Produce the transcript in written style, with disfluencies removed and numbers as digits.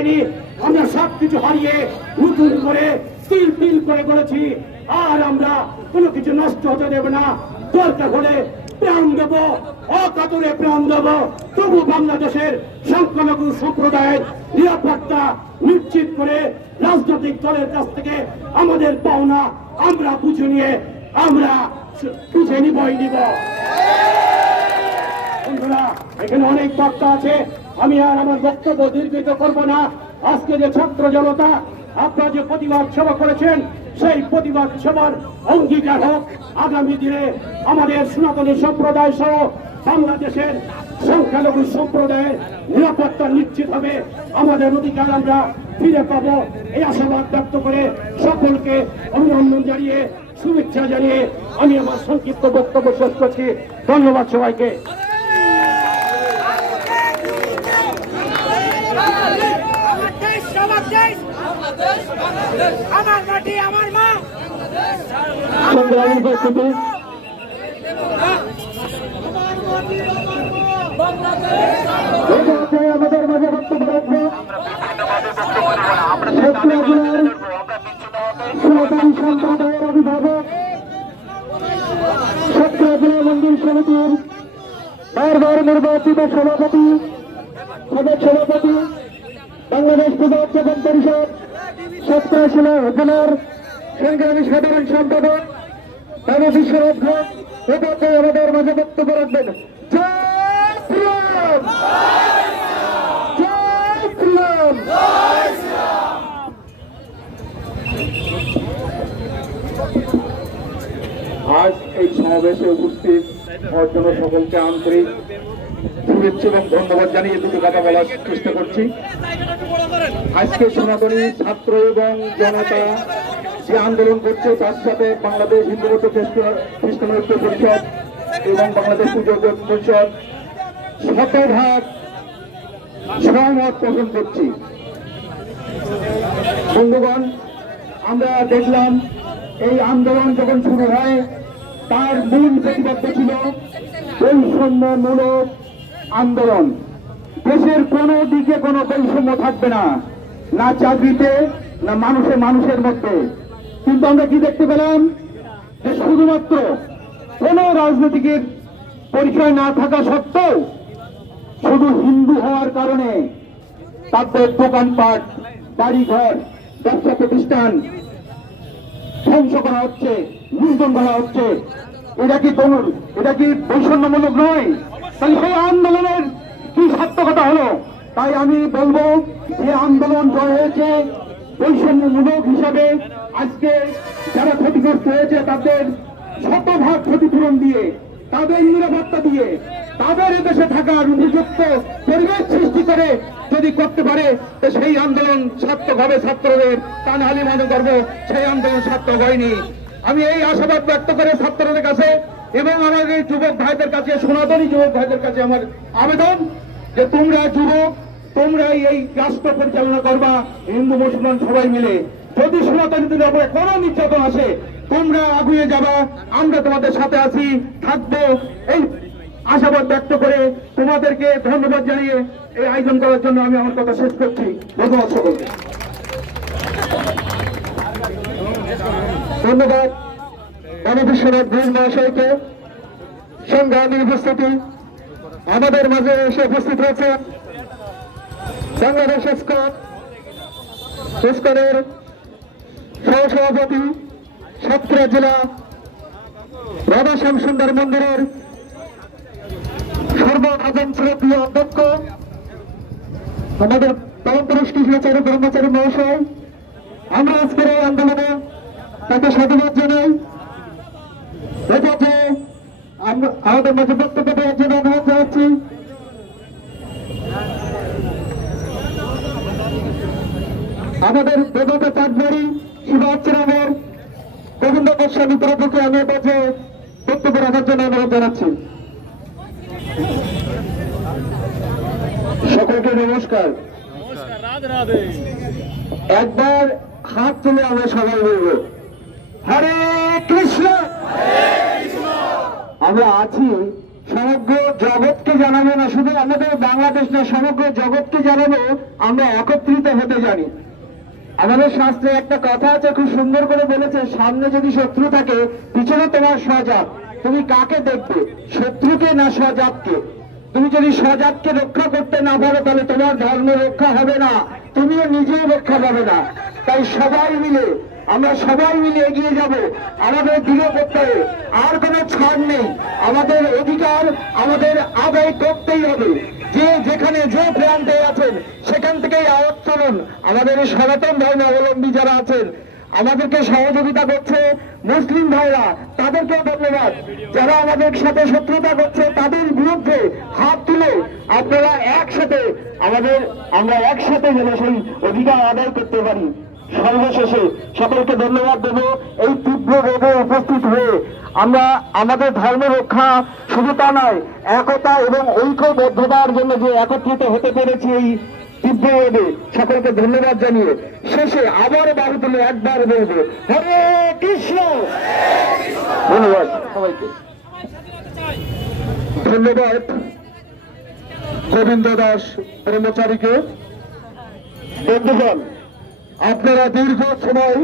পাইনি। আমরা সবকিছু হারিয়ে নতুন করে তিল তিল করে গড়েছি। আর আমরা কোনো কিছু নষ্ট হতে দেব না। দরকার হলে প্রাণ দেব, অকাতরে প্রাণ দেব। তবু বাংলাদেশের সংখ্যালঘু সম্প্রদায়ের নিরাপত্তা নিশ্চিত করে রাজনৈতিক দলের কাছ থেকে আমাদের পাওনা আমরা বুঝে নিয়ে আমরা বুঝে নিবই নিব। বন্ধুরা, এখানে অনেক বক্তা আছে, আমি আর আমার বক্তব্য দীর্ঘিত করব না। আজকে যে ছাত্র জনতা আপনারা যে প্রতিবাদ সভা করেছেন, সেই প্রতিবাদ সভার অঙ্গীকার হোক আগামী দিনে আমাদের সনাতনী সম্প্রদায় সহ বাংলাদেশের সংখ্যালঘু সম্প্রদায়ের নিরাপত্তা নিশ্চিত হবে, আমাদের অধিকার আমরা ফিরে পাবো। এই আশাবাদ ব্যক্ত করে সকলকে অভিনন্দন জানিয়ে শুভেচ্ছা জানিয়ে আমি আমার সংক্ষিপ্ত বক্তব্য শেষ করছি। ধন্যবাদ সবাইকে। আমার মাটি আমার মা। সংগ্রামী উপস্থিতি, আমাদের মাঝে বক্তব্য রাখবো সনাতনী সম্প্রদায়ের অভিভাবক, সত্রা জেলা মন্দির সমিতির বারবার নির্বাচিত সভাপতি, সাবেক সভাপতি, বাংলাদেশ পূজা উদযাপন পরিষদ সত্রা জেলার সংগ্রামী সাধারণ সম্পাদক বাবু বিশ্বনাথ ঘোষ এটাকে আমাদের মাঝে বক্তব্য রাখবেন। জয় শ্রীরাম, জয় শ্রীরাম। আজ এই সমাবেশে উপস্থিত হওয়ার জন্য সকলকে আন্তরিক শুভেচ্ছা এবং ধন্যবাদ জানিয়ে দুটো কথা বলার চেষ্টা করছি। আজকে সনাতনী ছাত্র এবং জনতা যে আন্দোলন করছে তার সাথে বাংলাদেশ হিন্দু বৌদ্ধ খ্রিস্টান ঐক্য পরিষদ এবং বাংলাদেশ পূজা পরিষদ শতভাগ সহমত পোষণ করছি। বন্ধুগণ, আমরা দেখলাম এই আন্দোলন যখন শুরু হয় তার মূল প্রতিবাদ্য ছিল বৈষম্যমূলক আন্দোলন। দেশের কোনো দিকে কোনো বৈষম্য থাকবে না, না চাকরিতে না মানুষের মধ্যে। কিন্তু আমরা কি দেখতে পেলাম যে শুধুমাত্র কোন রাজনীতিকের পরিচয় না থাকা সত্ত্বেও শুধু হিন্দু হওয়ার কারণে তাদের দোকানপাট, বাড়িঘর, ব্যবসা প্রতিষ্ঠান ধ্বংস করা হচ্ছে, লুণ্ঠন করা হচ্ছে। এটা কি বৈষম্যমূলক নয়? তাহলে সেই আন্দোলনের কি সার্থকতা হলো? তাই আমি বলবো যে আন্দোলন জয় হয়েছে বৈষম্যমূলক হিসাবে। আজকে যারা ক্ষতিগ্রস্ত হয়েছে তাদের শতভাগ ক্ষতিপূরণ দিয়ে, তাদের নিরাপত্তা দিয়ে, তাদের এদেশে থাকার উপযুক্ত পরিবেশ সৃষ্টি করে যদি করতে পারে তো সেই আন্দোলন সার্থক হবে ছাত্রদের। তা নাহলে মনে করবো সেই আন্দোলন সার্থক হয়নি। আমি এই আশাবাদ ব্যক্ত করে ছাত্রদের কাছে এবং আমার এই যুবক ভাইদের কাছে, সনাতনী যুবক ভাইদের কাছে আমার আবেদন যে তোমরা যুবক, তোমরাই এই রাষ্ট্র পরিচালনা করবা হিন্দু মুসলমান সবাই মিলে। যদি সনাতনীদের উপরে কোনো নির্যাতন আসে তোমরা আগুয়ে যাবা, আমরা তোমাদের সাথে আছি, থাকবো। এই আশাবাদ ব্যক্ত করে তোমাদেরকে ধন্যবাদ জানিয়ে এই আয়োজন করার জন্য আমি আমার কথা শেষ করছি। ধন্যবাদ সকলকে। ধন্যবাদ বাবু বিশ্বনাথ ঘোষ মহাশয়কে। সংগ্রামী উপস্থিতি, আমাদের মাঝে এসে উপস্থিত হয়েছেন বাংলাদেশ ইসকনের সহসভাপতি, সাতক্ষীরা জেলা রাধাশ্যাম সুন্দর মন্দিরের সর্বপ্রথম শ্রদ্ধীয় অধ্যক্ষ আমাদের পরমপুরুষ কৃষ্ণাচার্য ব্রহ্মচারী মহাশয়। আমরা আজকের এই আন্দোলনে তাকে সাধুবাদ জানাই। এটা যে আমাদের মাঝে বক্তব্য দেওয়ার জন্য অনুরোধ জানাচ্ছি। আমাদের দেবতা চাঁদবাড়ি শিবাচরণের গোবিন্দ গোস্বামী প্রভুকে আমি যে বক্তব্য রাখার জন্য অনুরোধ জানাচ্ছি। সকলকে নমস্কার। একবার হাত তুলে আমরা সবাই বলব হরে কৃষ্ণ। আমরা আছি সমগ্র জগৎকে জানাবো না, শুধু আমাদের বাংলাদেশ না, সমগ্র জগৎকে জানাবো আমরা একত্রিত হতে জানি। আমাদের শাস্ত্রে একটা কথা আছে, খুব সুন্দর করে বলেছে, সামনে যদি শত্রু থাকে পিছনে তোমার স্বজাত। তুমি কাকে দেখবে, শত্রুকে না স্বজাতকে? তুমি যদি স্বজাতকে রক্ষা করতে না পারো তাহলে তোমার ধর্ম রক্ষা হবে না, তুমিও নিজেও রক্ষা পাবে না। তাই সবাই মিলে, আমরা সবাই মিলে এগিয়ে যাব, আমাদের দৃঢ় করতে হবে, আর কোনো ছাড় নেই। আমাদের অধিকার আমাদের আদায় করতেই হবে। যে যেখানে যে প্রান্তে আছেন সেখান থেকেই আওয়াজ তুলুন। আমাদের এই সনাতন ধর্মাবলম্বী যারা আছেন, আমাদেরকে সহযোগিতা করছে মুসলিম ভাইরা, তাদেরকে ধন্যবাদ। যারা আমাদের সাথে শত্রুতা করছে তাদের বিরুদ্ধে হাত তুলে আপনারা একসাথে আমরা একসাথে যেন সেই অধিকার আদায় করতে পারি। সর্বশেষে সকলকে ধন্যবাদ দেব। এই তীব্র রোদে উপস্থিত হয়ে আমরা আমাদের ধর্ম রক্ষা, শুধু তা নয়, একতা এবং ঐক্যবদ্ধতার জন্য যে একত্রিত হতে পেরেছি এই তীব্র রোদে, সকলকে ধন্যবাদ জানিয়ে শেষে আবার বাড়ি তুলে একবার বলবো হরে কৃষ্ণ। ধন্যবাদ সবাইকে। ধন্যবাদ গোবিন্দ দাস ব্রহ্মচারীকে। বন্ধুগণ, আপনারা দীর্ঘ সময়